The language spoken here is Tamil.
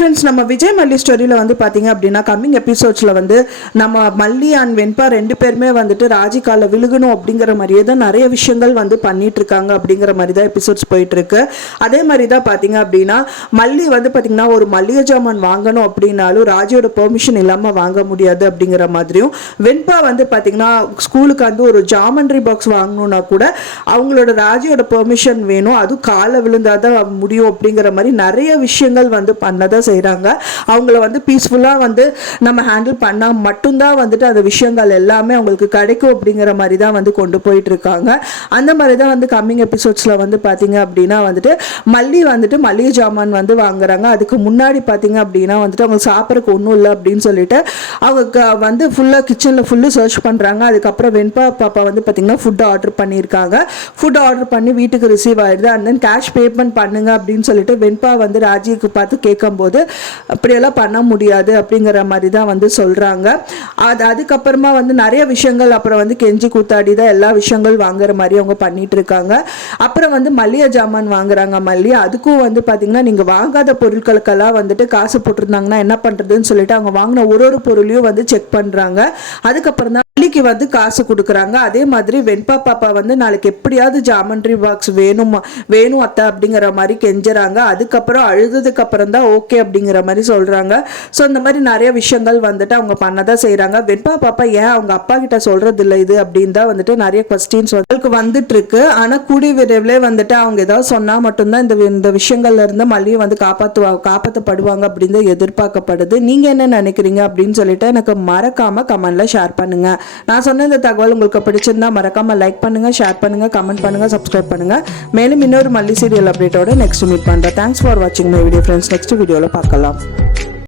ஃப்ரெண்ட்ஸ், நம்ம விஜய் மல்லி ஸ்டோரியில் வந்து பார்த்தீங்க அப்படின்னா கம்மிங் எபிசோட்ஸில் வந்து நம்ம மல்லி அண்ட் வெண்பா ரெண்டு பேருமே வந்துட்டு ராஜிகால விழுகணும் அப்படிங்கிற மாதிரியே தான் நிறைய விஷயங்கள் வந்து பண்ணிட்டு இருக்காங்க அப்படிங்கிற மாதிரி தான் எபிசோட்ஸ் போயிட்டு இருக்கு. அதே மாதிரி தான் பார்த்தீங்க அப்படின்னா மல்லி வந்து பார்த்தீங்கன்னா ஒரு மல்லிகை ஜாமான் வாங்கணும் அப்படின்னாலும் ராஜியோட பெர்மிஷன் இல்லாமல் வாங்க முடியாது அப்படிங்கிற மாதிரியும், வெண்பா வந்து பார்த்தீங்கன்னா ஸ்கூலுக்கு வந்து ஒரு ஜாமண்ட்ரி பாக்ஸ் வாங்கணும்னா கூட அவங்களோட ராஜியோட பெர்மிஷன் வேணும், அதுவும் காலை விழுந்தாதான் முடியும் அப்படிங்கிற மாதிரி நிறைய விஷயங்கள் வந்து பண்ணதான் செய்கிறாங்க. அவங்கள வந்து பீஸ்ஃபுல்லாக வந்து நம்ம ஹேண்டில் பண்ணால் மட்டும்தான் வந்துட்டு அந்த விஷயங்கள் எல்லாமே அவங்களுக்கு கிடைக்கும் அப்படிங்கிற மாதிரி தான் வந்து கொண்டு போயிட்டு இருக்காங்க. அந்த மாதிரி தான் வந்து கம்மிங் எபிசோட்ஸில் வந்து பார்த்தீங்க அப்படின்னா வந்துட்டு மல்லி வந்துட்டு மல்லிகை ஜாமான் வந்து வாங்குறாங்க. அதுக்கு முன்னாடி பார்த்தீங்க அப்படின்னா வந்துட்டு அவங்க சாப்பிட்றதுக்கு ஒன்றும் இல்லை அப்படின்னு சொல்லிட்டு அவங்க வந்து ஃபுல்லாக கிச்சனில் ஃபுல்லு சர்ச் பண்ணுறாங்க. அதுக்கப்புறம் வெண்பா பாப்பா வந்து பார்த்தீங்கன்னா ஃபுட் ஆர்டர் பண்ணியிருக்காங்க. ஃபுட் ஆர்டர் பண்ணி வீட்டுக்கு ரிசீவ் ஆயிடுது. அண்ட் தென் கேஷ் பேமெண்ட் பண்ணுங்க அப்படின்னு சொல்லிட்டு வெண்பா வந்து ராஜிக்கு பார்த்து கேட்கும்போது அப்படியெல்லாம் பண்ண முடியாது அப்படிங்கிற மாதிரி தான் வந்து சொல்கிறாங்க. அதுக்கப்புறமா வந்து நிறைய விஷயங்கள் அப்புறம் வந்து கெஞ்சி கூத்தாடி தான் எல்லா விஷயங்கள் வாங்குற மாதிரி அவங்க பண்ணிட்டு இருக்காங்க. அப்புறம் வந்து மல்லிகை ஜாமான் வாங்குறாங்க மல்லி. அதுக்கும் வந்து பார்த்தீங்கன்னா நீங்கள் வாங்காத பொருட்களுக்கெல்லாம் வந்துட்டு காசு போட்டிருந்தாங்கன்னா என்ன பண்ணுறதுன்னு சொல்லிட்டு அவங்க வாங்கின ஒரு பொருளையும் வந்து செக் பண்ணுறாங்க. அதுக்கப்புறம் தான் மல்லிக்கு வந்து காசு கொடுக்குறாங்க. அதே மாதிரி வெண்பா பாப்பா வந்து நாளைக்கு எப்படியாவது ஜாமண்ட்ரி பாக்ஸ் வேணும் அத்தை அப்படிங்கிற மாதிரி கெஞ்சுறாங்க. அதுக்கப்புறம் அழுதுக்கு அப்புறம் தான் ஓகே அப்படிங்கிற மாதிரி சொல்றாங்க. ஸோ இந்த மாதிரி நிறைய விஷயங்கள் வந்துட்டு அவங்க பண்ணதான் செய்யறாங்க. வெண்பா பாப்பா ஏன் அவங்க அப்பா கிட்ட சொல்றது இல்லை இது அப்படின்னு தான் வந்துட்டு நிறைய கொஸ்டின்ஸ் வந்துட்டு இருக்கு. ஆனா கூடிய விரைவிலே வந்துட்டு அவங்க ஏதாவது சொன்னா மட்டும்தான் இந்த விஷயங்கள்ல இருந்து மல்லியை வந்து காப்பாற்றப்படுவாங்க அப்படின்னு எதிர்பார்க்கப்படுது. நீங்க என்ன நினைக்கிறீங்க அப்படின்னு சொல்லிட்டு எனக்கு மறக்காம கமெண்ட்ல ஷேர் பண்ணுங்க. நான் சொன்ன இந்த தகவல் உங்களுக்கு பிடிச்சிருந்தா மறக்காம லைக் பண்ணுங்க, ஷேர் பண்ணுங்க, கமெண்ட் பண்ணுங்க, சப்ஸ்கிரைப் பண்ணுங்க. மேலும் இன்னொரு மல்லி சீரியல் அப்டேட்டோட நெக்ஸ்ட் மீட் பண்றேன். தேங்க்ஸ் ஃபார் வாட்சிங் மை வீடியோ ஃப்ரெண்ட்ஸ். நெக்ஸ்ட் வீடியோல பார்க்கலாம்.